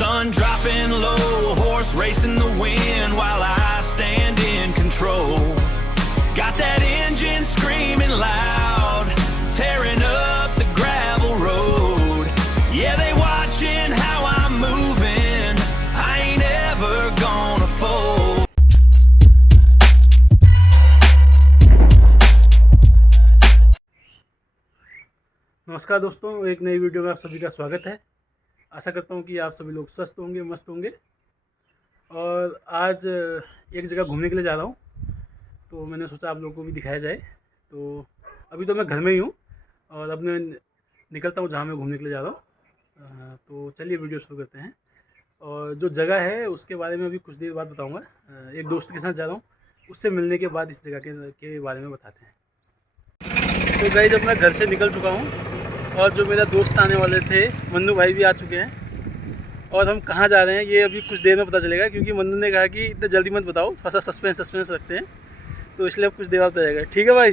Sun dropping low, horse racing the wind while I stand in control. Got that engine screaming loud, tearing up the gravel road. Yeah, they watching how I'm moving, I ain't ever gonna fold. नमस्कार दोस्तों, एक नई video में आप सभी का स्वागत है। आशा करता हूँ कि आप सभी लोग स्वस्थ होंगे, मस्त होंगे। और आज एक जगह घूमने के लिए जा रहा हूँ, तो मैंने सोचा आप लोगों को भी दिखाया जाए। तो अभी तो मैं घर में ही हूँ और अब मैं निकलता हूँ जहाँ मैं घूमने के लिए जा रहा हूँ। तो चलिए वीडियो शुरू करते हैं। और जो जगह है उसके बारे में अभी कुछ देर बाद बताऊँगा। एक दोस्त के साथ जा रहा हूँ, उससे मिलने के बाद इस जगह के बारे में बताते हैं। तो गाइस, जब मैं घर से निकल चुका हूँ और जो मेरा दोस्त आने वाले थे, मन्नू भाई भी आ चुके हैं। और हम कहाँ जा रहे हैं ये अभी कुछ देर में पता चलेगा, क्योंकि मन्नू ने कहा कि इतने जल्दी मत बताओ, थोड़ा सा सस्पेंस रखते हैं, तो इसलिए अब कुछ देर बाद पता जाएगा। ठीक है भाई,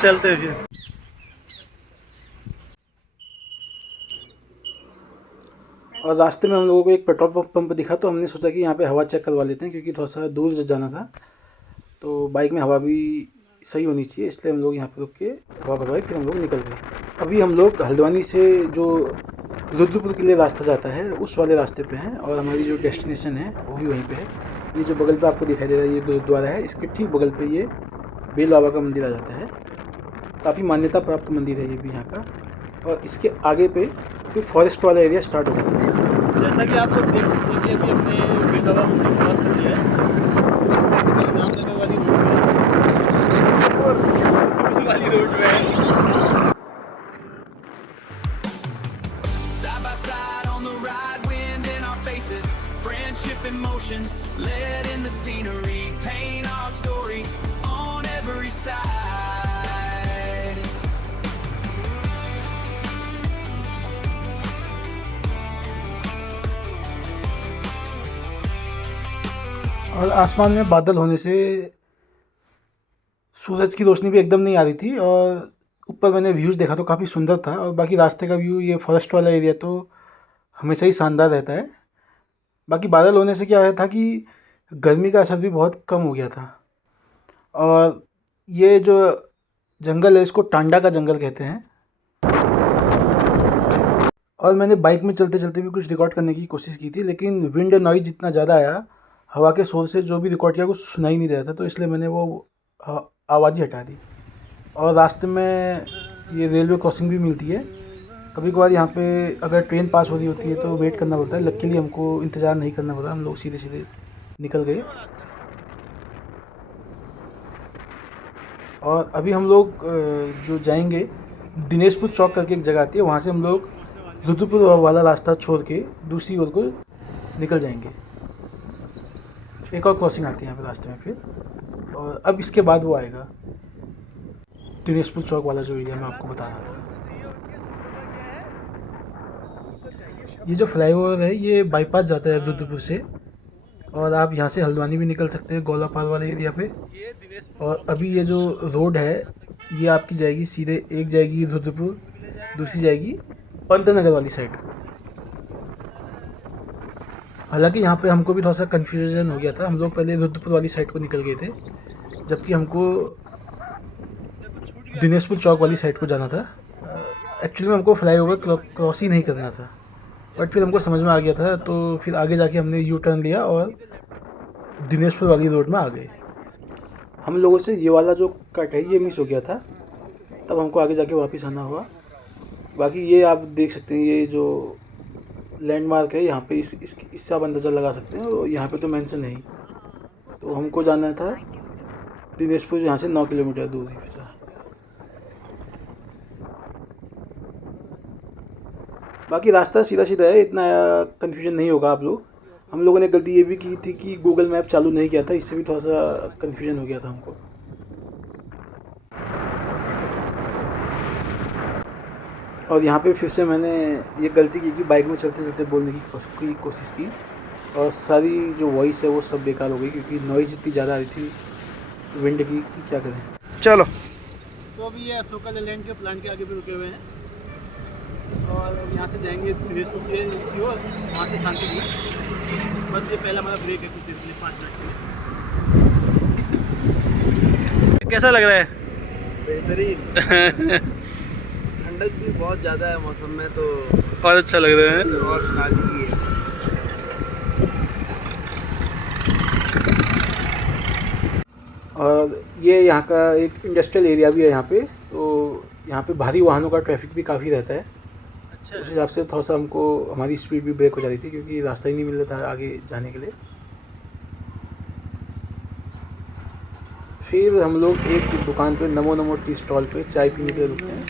चलते हैं फिर। और रास्ते में हम लोगों को एक पेट्रोल पंप दिखा, तो हमने सोचा कि यहाँ पे हवा चेक करवा लेते हैं, क्योंकि थोड़ा सा दूर से जाना था, तो बाइक में हवा भी सही होनी चाहिए, इसलिए हम लोग यहाँ पे रुक के हवा भरवाई, फिर हम लोग निकल गए। अभी हम लोग हल्द्वानी से जो रुद्रपुर के लिए रास्ता जाता है उस वाले रास्ते पे हैं, और हमारी जो डेस्टिनेशन है वो भी वहीं पे है। ये जो बगल पे आपको दिखाई दे रहा है ये गुरुद्वारा है, इसके ठीक बगल पे ये बेल बाबा का मंदिर आ जाता है। काफ़ी मान्यता प्राप्त मंदिर है ये भी यहाँ का। और इसके आगे पे फिर फॉरेस्ट वाला एरिया स्टार्ट हो जाता है। जैसा कि आप लोग देख सकते हैं कि अभी अपने बेल बाबा मंदिर क्रॉस कर लिया है, वाली रोड में है। Side by side on the ride, wind in our faces, friendship in motion, let in the scenery, paint our story on every side. और आसमान में बादल होने से सूरज की रोशनी भी एकदम नहीं आ रही थी, और ऊपर मैंने व्यूज़ देखा तो काफ़ी सुंदर था। और बाकी रास्ते का व्यू, ये फॉरेस्ट वाला एरिया तो हमेशा ही शानदार रहता है। बाकी बादल होने से क्या होया था कि गर्मी का असर भी बहुत कम हो गया था। और ये जो जंगल है इसको टांडा का जंगल कहते हैं। और मैंने बाइक में चलते चलते भी कुछ रिकॉर्ड करने की कोशिश की थी, लेकिन विंड नॉइज़ जितना ज़्यादा आया, हवा के शोर से जो भी रिकॉर्ड किया कुछ सुनाई नहीं दे रहा था, तो इसलिए मैंने वो आवाज़ ही हटा दी। और रास्ते में ये रेलवे क्रॉसिंग भी मिलती है, कभी कभार यहाँ पे अगर ट्रेन पास हो रही होती है तो वेट करना पड़ता है। लकीली हमको इंतज़ार नहीं करना पड़ा, हम लोग सीधे सीधे निकल गए। और अभी हम लोग जो जाएंगे, दिनेशपुर चौक करके एक जगह आती है, वहाँ से हम लोग रुद्रपुर वाला रास्ता छोड़ के दूसरी ओर को निकल जाएंगे। एक और क्रॉसिंग आती है यहाँ पे रास्ते में फिर, और अब इसके बाद वो आएगा दिनेशपुर चौक वाला जो एरिया मैं आपको बता रहा था। ये जो फ्लाईओवर है ये बाईपास जाता है रुद्रपुर से, और आप यहाँ से हल्द्वानी भी निकल सकते हैं गोलापार वाले एरिया पे। और अभी ये जो रोड है ये आपकी जाएगी सीधे, एक जाएगी रुद्रपुर, दूसरी जाएगी पंतनगर वाली साइड। हालांकि यहाँ पे हमको भी थोड़ा सा कन्फ्यूजन हो गया था, हम लोग पहले रुद्रपुर वाली साइड को निकल गए थे, जबकि हमको दिनेशपुर चौक वाली साइड को जाना था। एक्चुअली में हमको फ्लाईओवर क्रॉस ही नहीं करना था, बट फिर हमको समझ में आ गया था, तो फिर आगे जाके हमने यू टर्न लिया और दिनेशपुर वाली रोड में आ गए। हम लोगों से ये वाला जो कट है ये मिस हो गया था, तब हमको आगे जाके वापस आना हुआ। बाकी ये आप देख सकते हैं, ये जो लैंडमार्क है यहाँ पे इससे आप अंदाज़ा लगा सकते हैं, और यहाँ पे तो मेंशन नहीं। तो हमको जाना था दिनेशपुर, यहाँ से 9 किलोमीटर दूर है। बाकी रास्ता सीधा सीधा है, इतना कन्फ्यूजन नहीं होगा आप लोग। हम लोगों ने गलती ये भी की थी कि गूगल मैप चालू नहीं किया था, इससे भी थोड़ा सा कन्फ्यूजन हो गया था हमको। और यहाँ पे फिर से मैंने ये गलती की कि बाइक में चलते चलते बोलने की कोशिश की, और सारी जो वॉइस है वो सब बेकार हो गई, क्योंकि नॉइज़ इतनी ज़्यादा आ रही थी विंड की कि क्या करें। चलो तो अभी ये अशोका लेलैंड के प्लांट के आगे भी रुके हुए हैं। और अब यहाँ से जाएंगे दिनेशपुर की ओर, वहाँ से शांति की। बस ये पहला हमारा ब्रेक है कुछ देर के लिए, 5 मिनट के लिए। कैसा लग रहा है? बेहतरीन। ठंडक भी बहुत ज़्यादा है मौसम में, तो और अच्छा लग रहा है। और खाली है। और ये यहाँ का एक इंडस्ट्रियल एरिया भी है यहाँ पे, तो यहाँ पे भारी वाहनों का ट्रैफिक भी काफ़ी रहता है। अच्छा, उस हिसाब से थोड़ा सा हमको हमारी स्पीड भी ब्रेक हो जा रही थी, क्योंकि रास्ता ही नहीं मिल रहा था आगे जाने के लिए। फिर हम लोग एक दुकान पे नमो नमो टी स्टॉल पे चाय पीने के लिए रुकते हैं,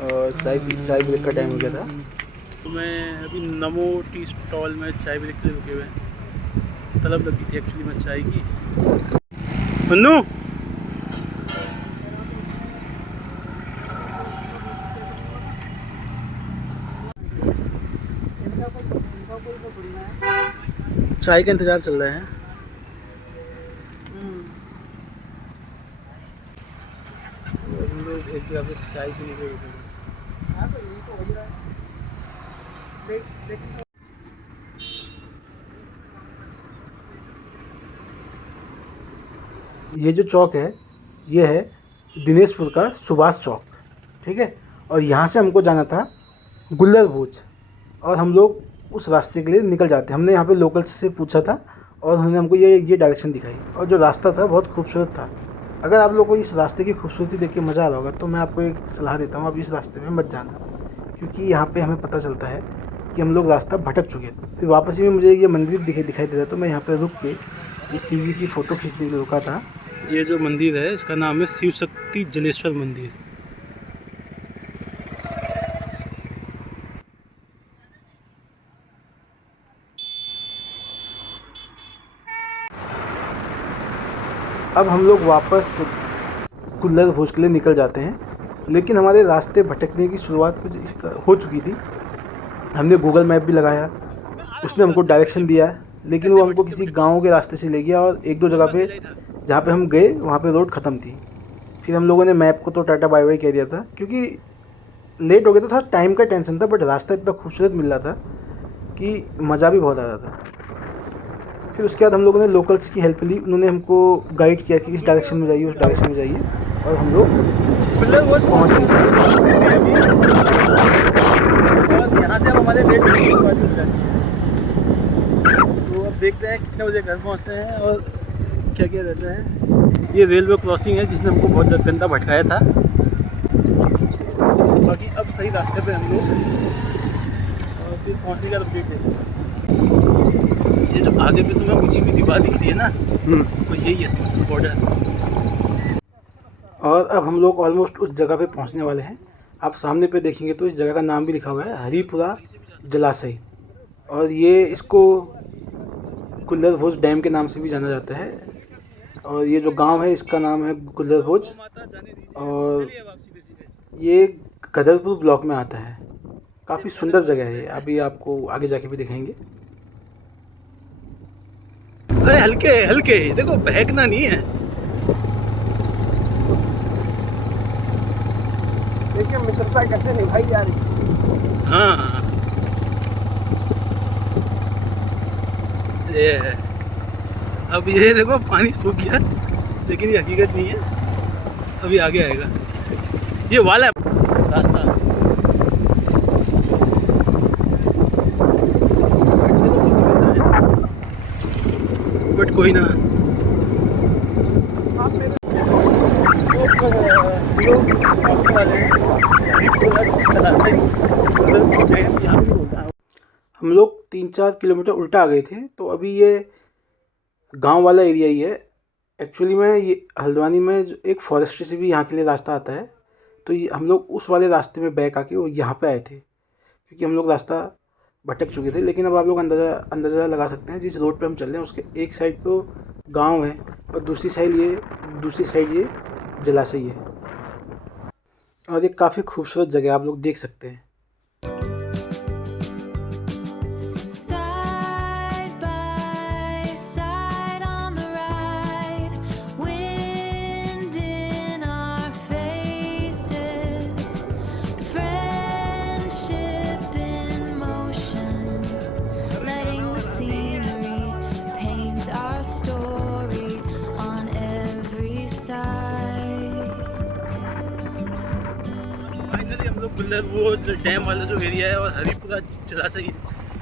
और चाय ब्रेक का टाइम हो गया था, तो मैं अभी नमो टी स्टॉल में चाय ब्रेक के लिए रुके हुए हैं। तलब लगी थी एक्चुअली मैं चाय की। मन्नू, चाय का इंतज़ार चल रहा है। हम लोग एक जगह पे चाय पीने के लिए रुके हैं। ये जो चौक है, ये है दिनेशपुर का सुभाष चौक, ठीक है। और यहाँ से हमको जाना था गुल्लर भोज, और हम लोग उस रास्ते के लिए निकल जाते हैं। हमने यहाँ पे लोकल्स से पूछा था, और उन्होंने हमको ये डायरेक्शन दिखाई, और जो रास्ता था बहुत खूबसूरत था। अगर आप लोगों को इस रास्ते की खूबसूरती देख के मज़ा आ रहा होगा, तो मैं आपको एक सलाह देता हूँ, आप इस रास्ते में मत जाना, क्योंकि यहाँ पे हमें पता चलता है कि हम लोग रास्ता भटक चुके हैं। फिर वापसी में मुझे ये मंदिर दिखाई दे रहा, तो मैं यहाँ पर रुक के इस शिव जी की फ़ोटो खींचने के लिए रुका था। ये जो मंदिर है, इसका नाम है शिव शक्ति जलेश्वर मंदिर। अब हम लोग वापस गुल्लर भोज के लिए निकल जाते हैं, लेकिन हमारे रास्ते भटकने की शुरुआत कुछ इस तरह हो चुकी थी। हमने गूगल मैप भी लगाया, उसने हमको डायरेक्शन दिया, लेकिन वो हमको किसी गांव के रास्ते से ले गया, और एक दो जगह पे जहाँ पे हम गए वहाँ पे रोड ख़त्म थी। फिर हम लोगों ने मैप को तो टाटा बाय बाय कह दिया था, क्योंकि लेट हो गया था, थोड़ा टाइम का टेंशन था, बट रास्ता इतना खूबसूरत मिल रहा था कि मज़ा भी बहुत आ रहा था। फिर उसके बाद हम लोगों ने लोकल्स की हेल्प ली, उन्होंने हमको गाइड किया कि इस डायरेक्शन में जाइए, उस डायरेक्शन में जाइए, और हम लोग पहुँच गए। और यहाँ से हम हमारे डेट तो अब देखते हैं कितने बजे घर पहुँचते हैं और क्या क्या रहता है। ये रेलवे क्रॉसिंग है जिसने हमको बहुत गंदा भटकाया था। बाकी अब सही रास्ते पे हम लोग, और फिर पहुँचने का अपडेट देते हैं। ये जो आगे पे तुम्हें ऊंची भी दीवार दिख रही है ना, तो यही है समझ बॉर्डर। और अब हम लोग ऑलमोस्ट उस जगह पे पहुंचने वाले हैं। आप सामने पे देखेंगे तो इस जगह का नाम भी लिखा हुआ है हरिपुरा जलाशय, और ये इसको गुल्लर भोज डैम के नाम से भी जाना जाता है। और ये जो गांव है इसका नाम है गुल्लर भोज, और ये गदरपुर ब्लॉक में आता है। काफ़ी सुंदर जगह है, अभी आपको आगे जाके भी दिखाएंगे। अरे हल्के हल्के देखो, बहकना नहीं है। देखिए मित्रता कैसे निभाई जा रही। हाँ, ये अब ये देखो पानी सूख गया, लेकिन ये हकीकत नहीं है, अभी आगे आएगा। ये वाला है रास्ता, बट कोई ना। हम लोग 3-4 किलोमीटर उल्टा आ गए थे, तो अभी ये गांव वाला एरिया ही है। एक्चुअली में ये हल्द्वानी में एक फॉरेस्ट्री से भी यहाँ के लिए रास्ता आता है, तो ये हम लोग उस वाले रास्ते में बैक आके वो यहाँ पे आए थे, क्योंकि हम लोग रास्ता भटक चुके थे। लेकिन अब आप लोग अंदाज़ा लगा सकते हैं, जिस रोड पे हम चल रहे हैं उसके एक साइड तो गांव है, और दूसरी साइड ये जलाशय है, और ये काफ़ी खूबसूरत जगह आप लोग देख सकते हैं। गुल्लर वो डैम वाला जो एरिया है और हरिपुरा जलाशय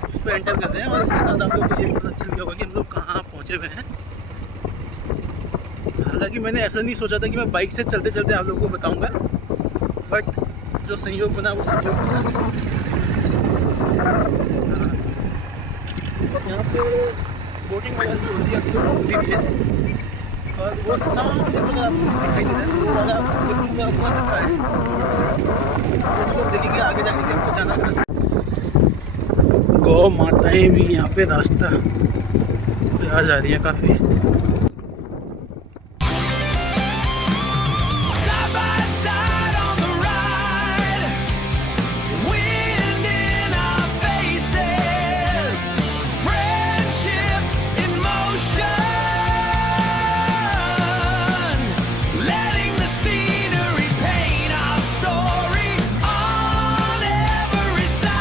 उस पर एंटर करते हैं। और इसके साथ आप लोग को ये भी पता चल गया होगा कि हम लोग कहाँ पहुँचे हुए हैं। हालांकि मैंने ऐसा नहीं सोचा था कि मैं बाइक से चलते चलते आप लोगों को बताऊंगा, बट जो संयोग बना वो संयोग बना। यहाँ पे बोटिंग वगैरह भी होती है, अभी तो होती भी है। और वो सामने वाला आपको दिखाई दे रहा है, वो वाला पूरा ऊपर रखा है। तो लोग देखेंगे आगे जाके कि हमको जाना कहाँ। गौ माताएँ भी यहाँ पे रास्ता पे आ जा रही हैं काफ़ी। Side by side on the ride, wind in our faces, friendship in motion, letting the scenery paint our story on every side.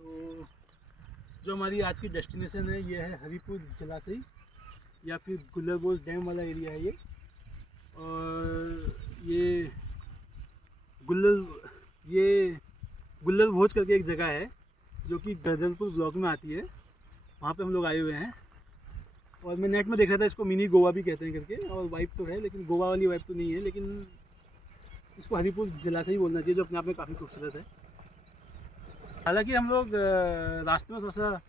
तो जो हमारी आज की डेस्टिनेशन है ये है हरिपुर जलाशय या फिर गुल्लरबोझ डैम वाला एरिया है ये। और ये गुल्लरबोझ करके एक जगह है जो कि गदरपुर ब्लॉक में आती है, वहाँ पे हम लोग आए हुए हैं। और मैं नेट में देख रहा था इसको मिनी गोवा भी कहते हैं करके, और वाइब तो है लेकिन गोवा वाली वाइब तो नहीं है, लेकिन इसको हरिपुर जलाशय ही बोलना चाहिए जो अपने आप में काफ़ी खूबसूरत है। हालांकि हम लोग रास्ते में थोड़ा सा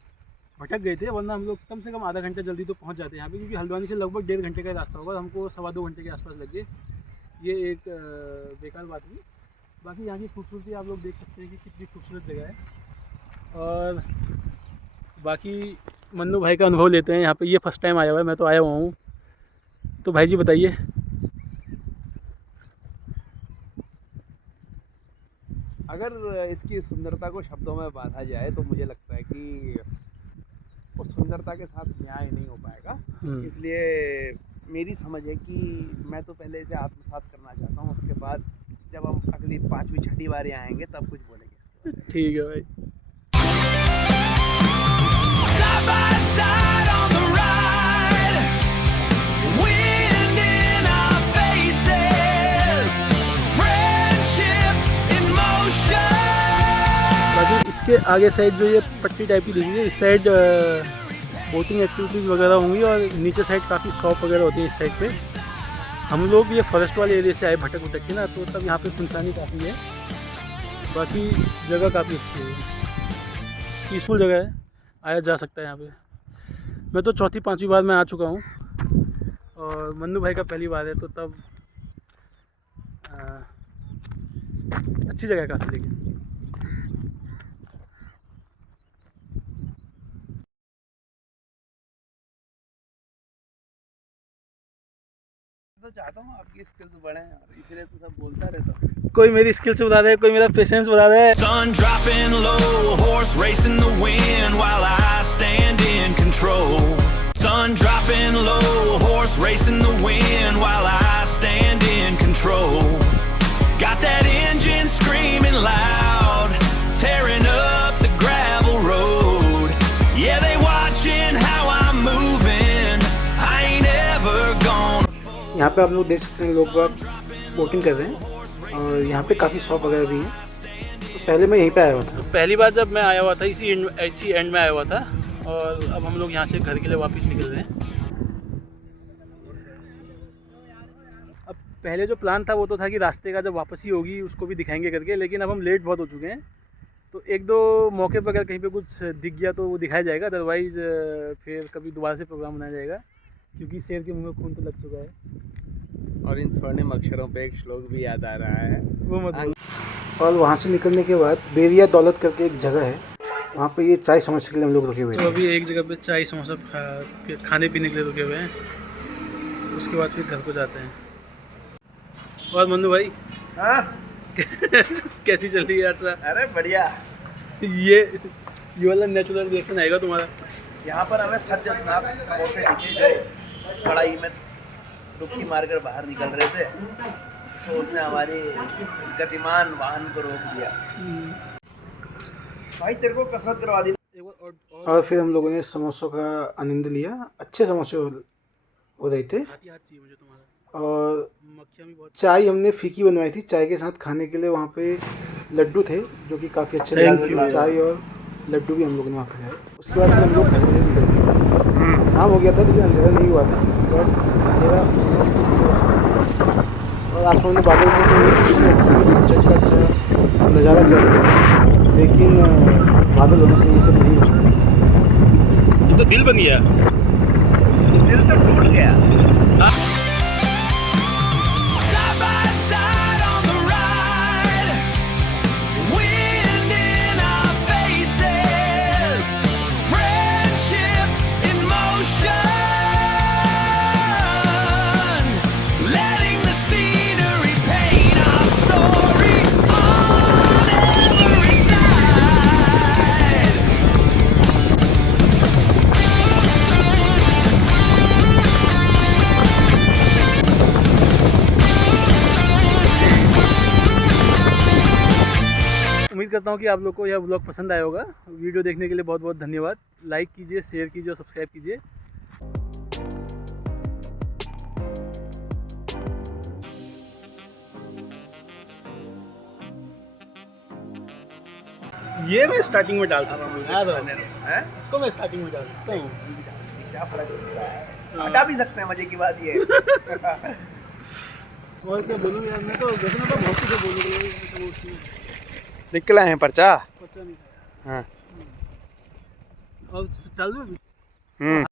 भटक गए थे, वरना हम लोग कम से कम आधा घंटा जल्दी तो पहुंच जाते हैं यहाँ पे, क्योंकि हल्द्वानी से लगभग 1.5 घंटे का रास्ता होगा, हमको 2.25 घंटे के आसपास लग गए। ये एक बेकार बात हुई। बाकी यहाँ की खूबसूरती आप लोग देख सकते हैं कि कितनी खूबसूरत जगह है। और बाकी मन्नू भाई का अनुभव लेते हैं यहाँ पे। ये फर्स्ट टाइम आया हुआ है, मैं तो आया हुआ हूँ। तो भाई जी बताइए। अगर इसकी सुंदरता को शब्दों में बांधा जाए तो मुझे लगता है कि उस सुंदरता के साथ न्याय नहीं हो पाएगा। इसलिए मेरी समझ है कि मैं तो पहले इसे आत्मसात करना चाहता हूँ, उसके बाद जब हम अगली 5वीं 6ठी बार यहाँ आएंगे तब कुछ बोलेंगे। ठीक है भाई। Side by side on the ride, wind in our faces, friendship in motion. बाकी इसके आगे साइड जो ये पट्टी टाइप की दिखी है, इस साइड बोटिंग एक्टिविटीज़ वगैरह होंगी, और नीचे साइड काफ़ी शॉप वगैरह होती है इस साइड पे। हम लोग ये फॉरेस्ट वाले एरिया से आए भटक भटक के ना, तो तब यहाँ पे सुनसानी काफ़ी है। बाकी जगह काफ़ी अच्छी है, पीसफुल जगह है, आया जा सकता है यहाँ पे। मैं तो 4ठी-5वीं बार मैं आ चुका हूँ, और मन्नू भाई का पहली बार है, तो तब अच्छी जगह है काफ़ी। लेकिन तो चाहता हूँ आपकी स्किल्स बढ़ें, और इसलिए तो सब बोलता रहता हूँ। कोई मेरी स्किल्स बता दे, कोई मेरा पेशेंस बता दे। Sun dropping low, horse racing the wind while I stand in control. Sun dropping low, horse racing the wind while I stand in control. Got that engine screaming loud, tearing up the gravel road. Yeah, they watching how I'm moving. I ain't ever gonna. यहाँ पे आप लोग देख सकते हैं, लोग boating कर रहे हैं, और यहाँ पे काफ़ी शॉप वगैरह भी हैं। तो पहले मैं यहीं पे आया हुआ था, पहली बार जब मैं आया हुआ था इसी एंड में आया हुआ था, और अब हम लोग यहाँ से घर के लिए वापस निकल रहे हैं। अब पहले जो प्लान था वो तो था कि रास्ते का जब वापसी होगी उसको भी दिखाएंगे करके, लेकिन अब हम लेट बहुत हो चुके हैं, तो 1-2 मौके पर अगर कहीं पे कुछ दिख गया तो वो दिखाया जाएगा, अदरवाइज़ फिर कभी दोबारा से प्रोग्राम बनाया जाएगा, क्योंकि शेर के मुंह में खून तो लग चुका है। और इन स्वर्णिम अक्षरों पे एक श्लोक भी याद आ रहा है, वो मत। और वहाँ से निकलने के बाद बेरिया दौलत करके एक जगह है, वहाँ पे ये चाय समोसे के लिए हम लोग रुके हुए हैं। तो अभी एक जगह पे चाय समोसा खाने पीने के लिए रुके हुए हैं, उसके बाद फिर घर को जाते हैं। और मन्नू भाई कैसी चल रही है यात्रा? अरे बढ़िया। ये वाला नेचुरल रिएक्शन आएगा तुम्हारा। यहाँ पर हमें सज्जसनाथ समोसे दिखे जो कढ़ाई में डुबकी मारकर बाहर निकल रहे थे, तो उसने हमारे गतिमान वाहन को रोक दिया। भाई तेरे को कसरत करवा दी। और फिर हम लोगों ने समोसों का आनंद लिया। अच्छे समोसे हो रहे थे। और चाय हमने फीकी बनवाई थी। चाय के साथ खाने के लिए वहाँ पे लड्डू थे जो कि काफ़ी अच्छे लगे। चाय और लड्डू भी हम लोगों ने वहाँ पे खाए। उसके बाद फिर हम लोग घर में निकल गए। शाम हो गया था लेकिन अंधेरा नहीं हुआ था, बट अंधेरा और आसमान में बादल थे तो सनसेट का अच्छा नज़ारा किया, लेकिन बादल होने से ये सब नहीं हुआ। ये तो दिल बन गया, दिल तो टूट गया। Side by side on the ride, wind in our faces, friendship in motion, letting the scenery paint our story on every side. उम्मीद करता हूँ कि आप लोग को यह ब्लॉग पसंद आया होगा। वीडियो देखने के लिए बहुत बहुत धन्यवाद। लाइक कीजिए, शेयर कीजिए और सब्सक्राइब कीजिए। ये मैं स्टार्टिंग में डाल सकता हूँ, इसको मैं स्टार्टिंग में डाल सकता हूँ। क्या फर्क पड़ता है, हटा भी सकते हैं, मजे की बात ये। और क्या बोलूँ यार, मैं तो देखना तो बहुत कुछ बोलने के लिए निकला है पर्चा। पता नहीं। हाँ। और चल रहा है।